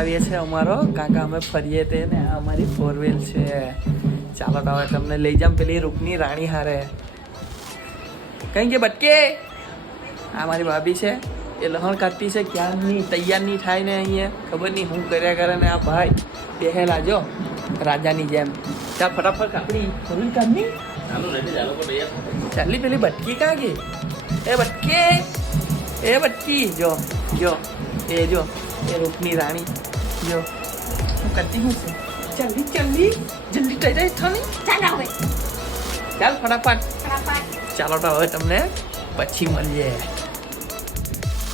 બતાવીએ છીએ અમારો કાકા અમે ફરીએ તે ને આ અમારી ફોરવ્હીલ છે. ચાલો તો હવે તમને લઈ જામ પેલી રૂપની રાણી હારે. કઈ કે બટકે આ મારી ભાભી છે એ લહણ કાઢતી છે ક્યારની તૈયાર નહીં થાય ને અહીંયા ખબર નહીં હું કર્યા કરે ને આ ભાઈ બેહેલા જો રાજાની જેમ. ચાલ ફટાફટ આપણી ફોરવ્હીલ કાઢની ચાલી પેલી બટકી કાં ગઈ એ બટકે એ બટકી જો જો એ જો એ રૂપની રાણી જો હું કરતી હું છું. જલ્દી જલ્દી જલ્દી થઈ જાય થોડી ચાલ ફટાફટ. ચાલો તો હવે તમને પછી મળીએ.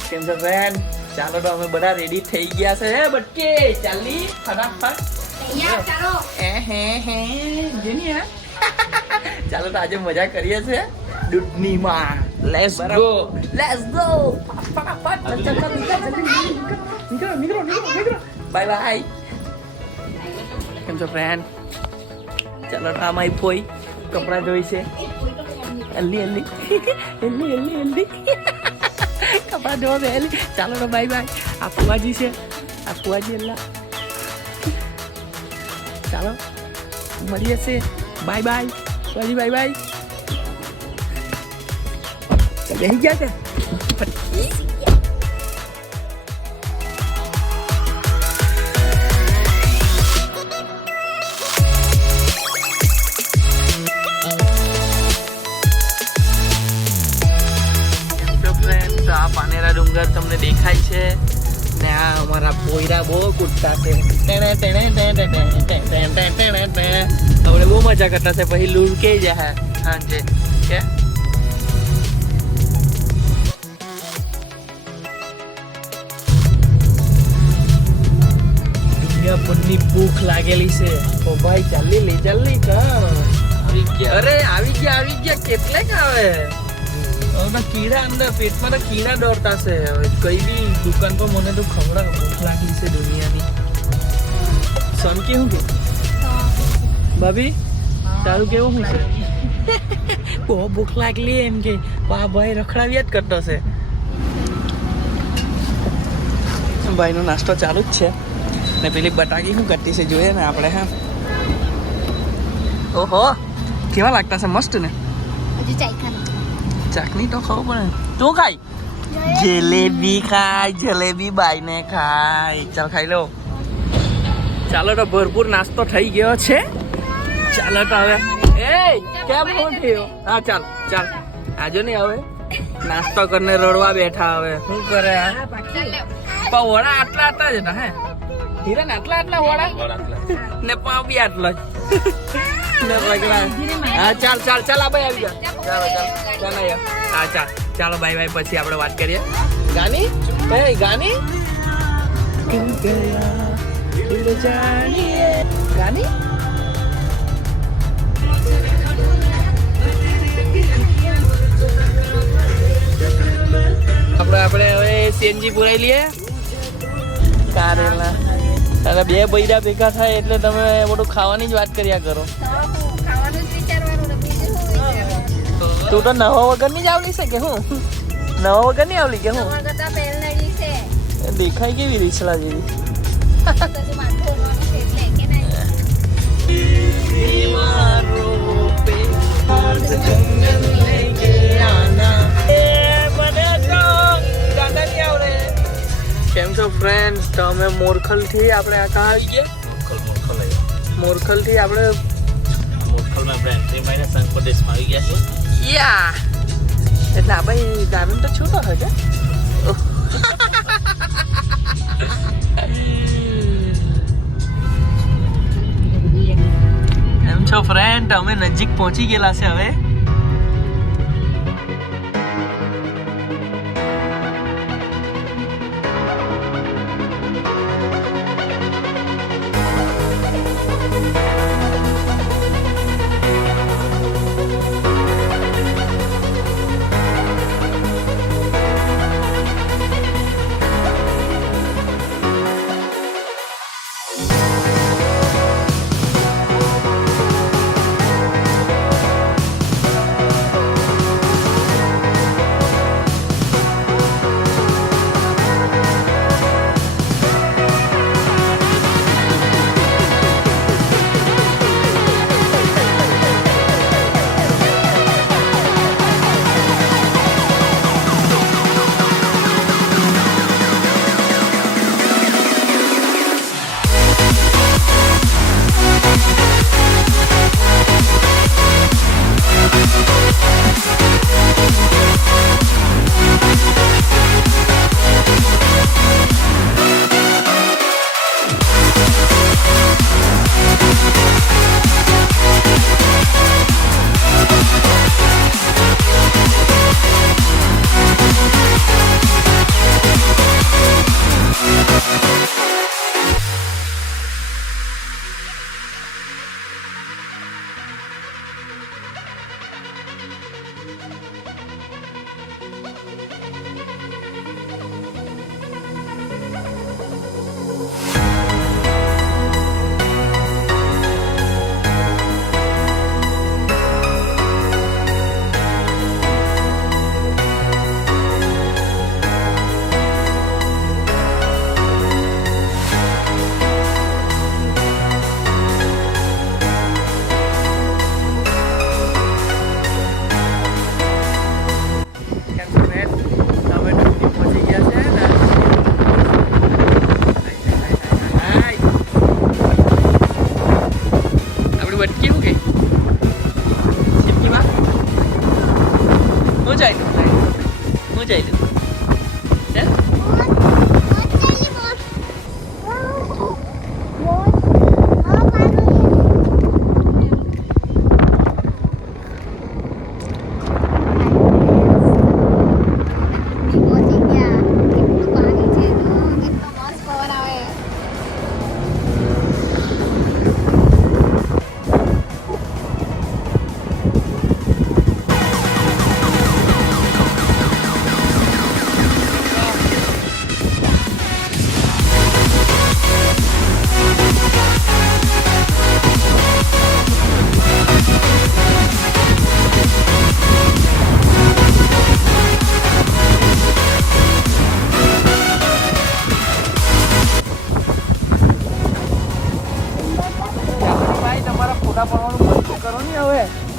કેમ છો ફ્રેન્ડ? ચાલો તો અમે બધા રેડી થઈ ગયા છે. બટકે ચાલી ફટાફટ ચાલો તો આજે મજા કરીએ છે દૂધની માં. લેટ્સ ગો ફટાફટ નીકળો બાય બાય. કેમ છો ફ્રેન્ડ? ચાલો તો આમાં ફોઈ કપડાં ધોઈ છે અલ્લી કપડાં ધોવા બેલી. ચાલો તો બાય બાય. આ ફુવાજી છે આ ફુવાજી અલ્લા. ચાલો મળીએ છે બાય બાય ફુવાજી બાય બાય. બેસી ગયા છે પાનેરા ડુંગર તમને દેખાય છે ને આ અમારા પોયરા બહુ કૂદતા છે. હવે બહુ મજા કરતા છે પછી લૂડકે જાય સાંજે કે દુનિયાભરની ભૂખ લાગેલી છે. ઓ ભાઈ ચાલી લે જલ્દી કર. અરે આવી ગયા કેટલે આવે કીડા અંદર પેટમાં તો કીડા દોડતા છે. કઈ બી દુકાન પર મને તો ખવડાવ ભૂખ લાગી છે દુનિયાની. સન કેવું કે ભાભી તારું કેવું શું છે? બહુ ભૂખ લાગલી એમ કે આ ભાઈ રખડાવ્યા જ કરતો છે. ભાઈનો નાસ્તો ચાલુ જ છે ને પેલી બટાકી શું કરતી છે જોઈએ ને આપણે. હા ઓહો કેવા લાગતા છે? મસ્ત ને? ચાકની તો ખાવ પડે. તું ખાય? જલેબી ખાય જલેબી બાઈને ખાય. ચાલ ખાઈ લો. ચાલો તો ભરપૂર નાસ્તો થઈ ગયો છે. ચાલો તો હવે એ કેમ ફોન થયો? હા ચાલ ચાલ આજો ને હવે નાસ્તો કરીને રડવા બેઠા. હવે શું કરે પણ વડા આટલા જ હતા હે હિરન આટલા વડા ને પાવ બી આટલો જ. હા ચાલ આ ભાઈ આવી ગયા. ચાલ હા ચાલો બાય બાય. પછી આપણે વાત કરીએ. ગાની ગાની ગાની આપણે હવે સીએનજી પુરાઈ લઈએ. કારેલા અને બે બૈરા ભેગા થાય એટલે તમે બધું ખાવાની જ વાત કર્યા કરો. તું તો નવા વગર ની જ આવલી છે કે હું? નવા વગર ની આવલી કે હું? દેખાય કેવી રીસલા જેવી. કેમ છો ફ્રેન્ડ્સ? તો અમે મોરખલ થી આપણે આ કहाँ આવી ગયા? મોરખલ થી આપણે મોરખલમાં આપણે એન્ટ્રી મારીને સંઘ પ્રદેશમાં આવી ગયા છે. યા એટલે આ ભાઈ ગાર્ડન તો છોટો હોય કે એમ છો ફ્રેન્ડ? અમે નજીક પહોંચી ગયેલા છે હવે. હું ચાલ્યું હે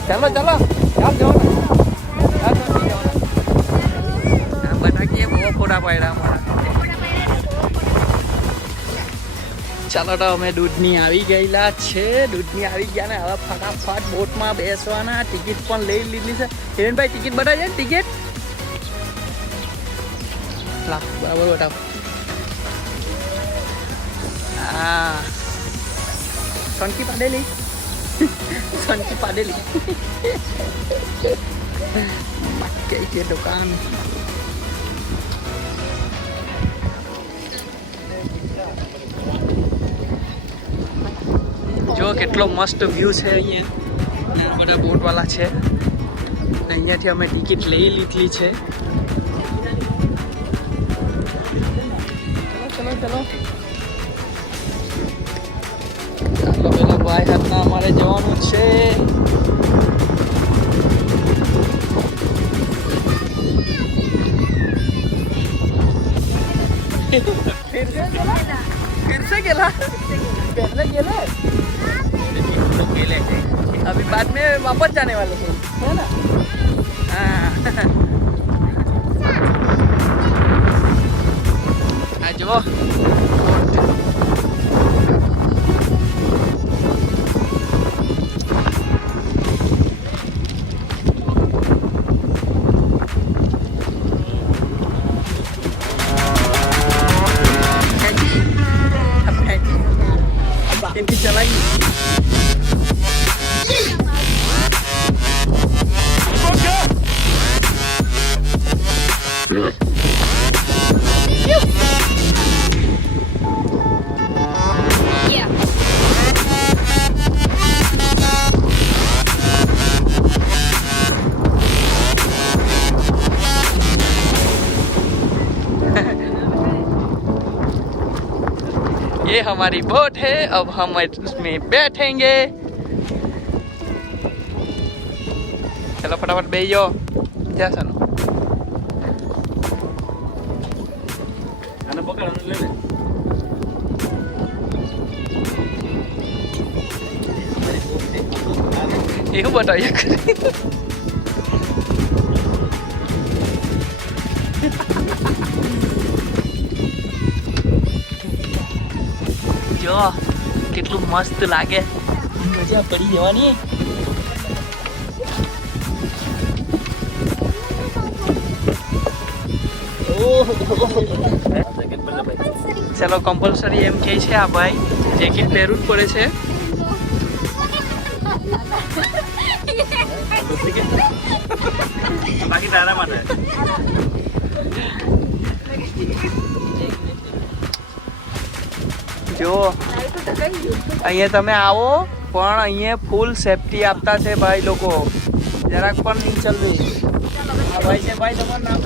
चलो चलो यार जाओ बताइए बहुत फोटा पाड़ा ચાલો તો અમે દૂધની આવી ગયેલા છે દૂધની આવી ગયા ને હવે ફટાફટ બોટમાં બેસવાના ટિકિટ પણ લઈ લીધી છે હિરેનભાઈ ટિકિટ બતાવજો ટિકિટ લા બરાબર બતાવો હા સોનકી પાડેલી સોનકી પાડેલી કઈ છે દુકાન જો કેટલો મસ્ત વ્યૂ છે અહીંયા બધા બોટવાળા છે ને અહીંયાથી અમે ટિકિટ લઈ લીધી છે ચલો ચલો ચાલો પેલા ભાઈ હાથના અમારે જવાનું છે फिर से गेला पहले गेले अभी बाद में वापस जाने वाले हैं है ना हाँ जो इनकी चलाई ये हमारी बोट है अब हम इसमें बैठेंगे चलो फटाफट बैठ जाओ क्या सनो ये बताइए જો કેટલું મસ્ત લાગે મજા પડી જવાની ચલો કમ્પલસરી એમ કહે છે આ ભાઈ જેકેટ પહેરવું જ પડે છે બાકી તારા માટે જો અહીંયા તમે આવો પણ અહીંયા ફૂલ સેફટી આપતા છે ભાઈ લોકો જરાક પણ નહીં ચલવી આ ભાઈ છે ભાઈ તમારું નામ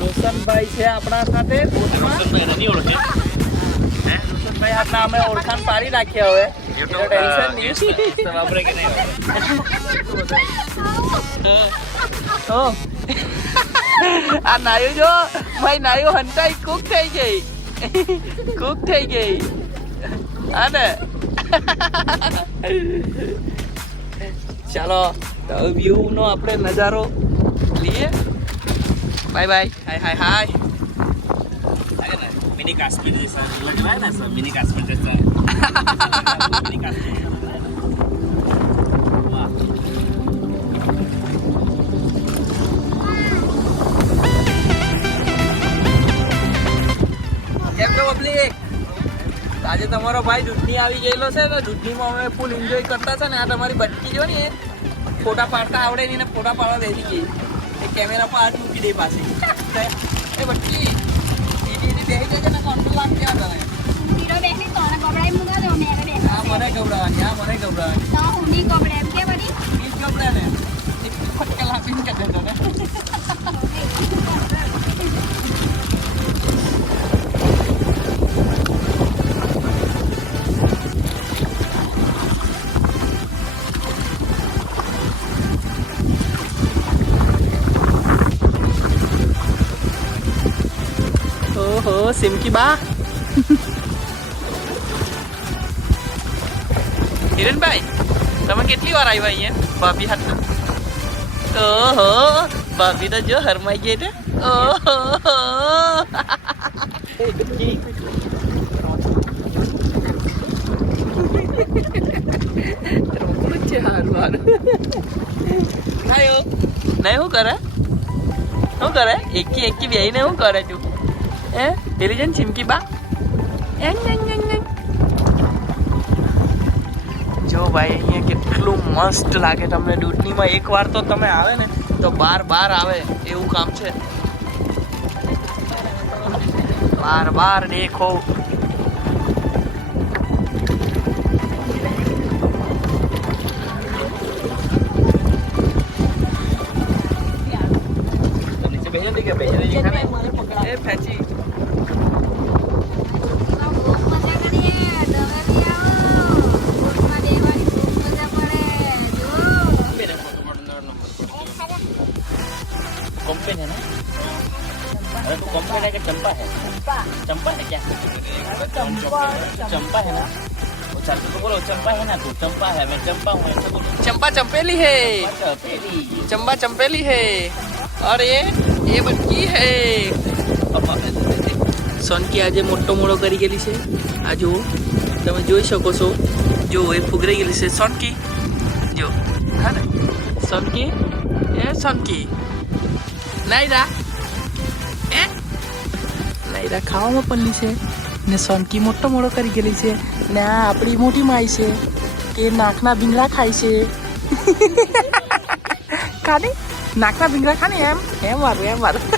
રોશનભાઈ છે આપણા સાથે રોશનભાઈ હાથના અમે ઓળખાણ પાડી નાખીએ હવે ટેન્શન નહીં આ નાયું જો ભાઈ નાયું હંતાઈ કુક થઈ ગઈ કુક થઈ ગઈ આને ચાલો તો વ્યૂ નો આપણે નજારો લઈએ બાય બાય હાય હાય હાય मिनी काश्मीर जैसा लग रहा है ना सर मिनी काश्मीर जैसा मिनी काश्मीर અમારો ભાઈ દૂધની આવી ગયેલો છે તો દૂધનીમાં અમે ફૂલ એન્જોય કરતા છે ને આ તમારી બટકી જો ને ફોટા પાડતા આવડે નહીં ને ફોટા પાડવા બેસી ગઈ એ કેમેરા પર હાથ મૂકી દે પાછી એ બટકી એની બેસી જશે ને કંટ્રોલ લાગ ગયા તને હીરો બેસી તો ને કપડા મૂકા દો મેં આગળ બેસી આ મને ગભરાવાની આ મને ગભરાવાની તો હું ની કપડા એમ કે બધી ઈ જ ગભરા ને એક ફટકા લાપીને કે દેતો ને ઓહો સિમકી બા હિરણભાઈ તમે કેટલી વાર આવ્યા અહીંયા ભાભી હાથ ઓહો ભાભી તો જો હરમાઈ ગઈ છે ઓહો નહીં શું કરે એકી બેહીને શું કરે તું હે પેલી છે ને ચીમકી બા જો ભાઈ અહીંયા કેટલું મસ્ત લાગે તમને દૂધનીમાં એકવાર તો તમે આવે ને તો બાર આવે એવું કામ છે બાર દેખો એ ફેંચી મજા કરીએ દવા લઈ આવો બોટમાં દેવાની ખૂબ મજા પડે જો कॉम्पेन है ना अरे तो कॉम्पेन है कि चंपा है चंपा है क्या चंपा है ना वो चल तो बोलो चंपा है ना तू चंपा है मैं चंपा हूँ ऐसा बोलो चंपा चंपेली है चंपा चंपेली है और ये बटकी है સોનકી આજે મોટો મોડો કરી ગયેલી છે આ જુઓ તમે જોઈ શકો છો જો એ ફુગરાઈ ગયેલી છે સોનકી જો હા ને સોનકી એ સોનકી નાયરા ખાવામાં પલ્લી છે ને સોનકી મોટો મોડો કરી ગયેલી છે ને આ આપણી મોટી માઈ છે કે નાકના ભીંગડા ખાય છે ખાની નાકના ભીંગડા ખાની એમ મારું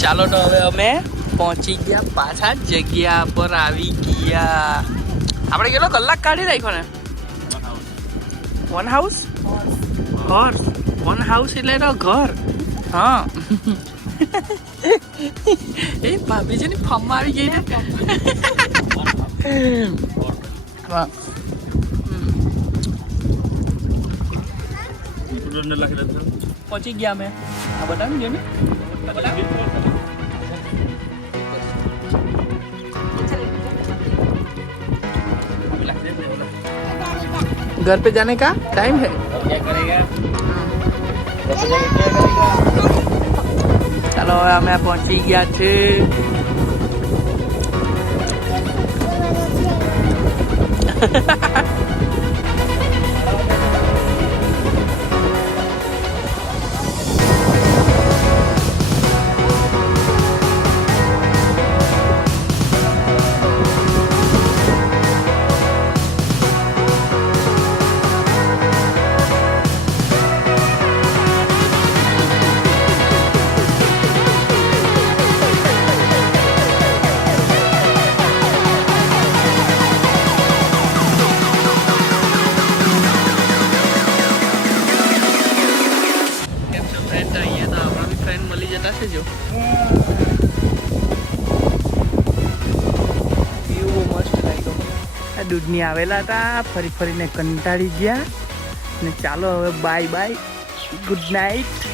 ચાલો તો હવે અમે પહોંચી ગયા પાછા જગ્યા પર આવી ગયા આપણે કેટલો કલાક કાઢી રાખ્યો ને વન હાઉસ એટલે તો ઘર હા એ ભાભી છે ને ફાર્મમાં આવી ગઈ ને પહોંચી ગયા અમે આ બતાવી દે ને घर पे जाने का टाइम है क्या करेगा ચાલો હવે અમે પહોંચી ગયા છે જો એવું મસ્ત લાગ્યો આ દૂધની આવેલા હતા ફરીને કંટાળી ગયા ને ચાલો હવે બાય ગુડ નાઇટ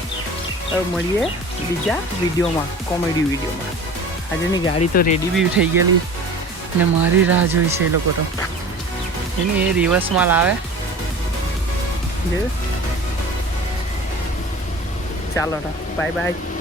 હવે મળીએ બીજા વિડીયોમાં કોમેડી વિડીયોમાં આજની ગાડી તો રેડી બી થઈ ગયેલી ને મારી રાહ જોઈ છે એ લોકો તો એની એ રિવર્સમાં લાવે ચાલો બાય